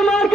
ಮಾರ್ಗ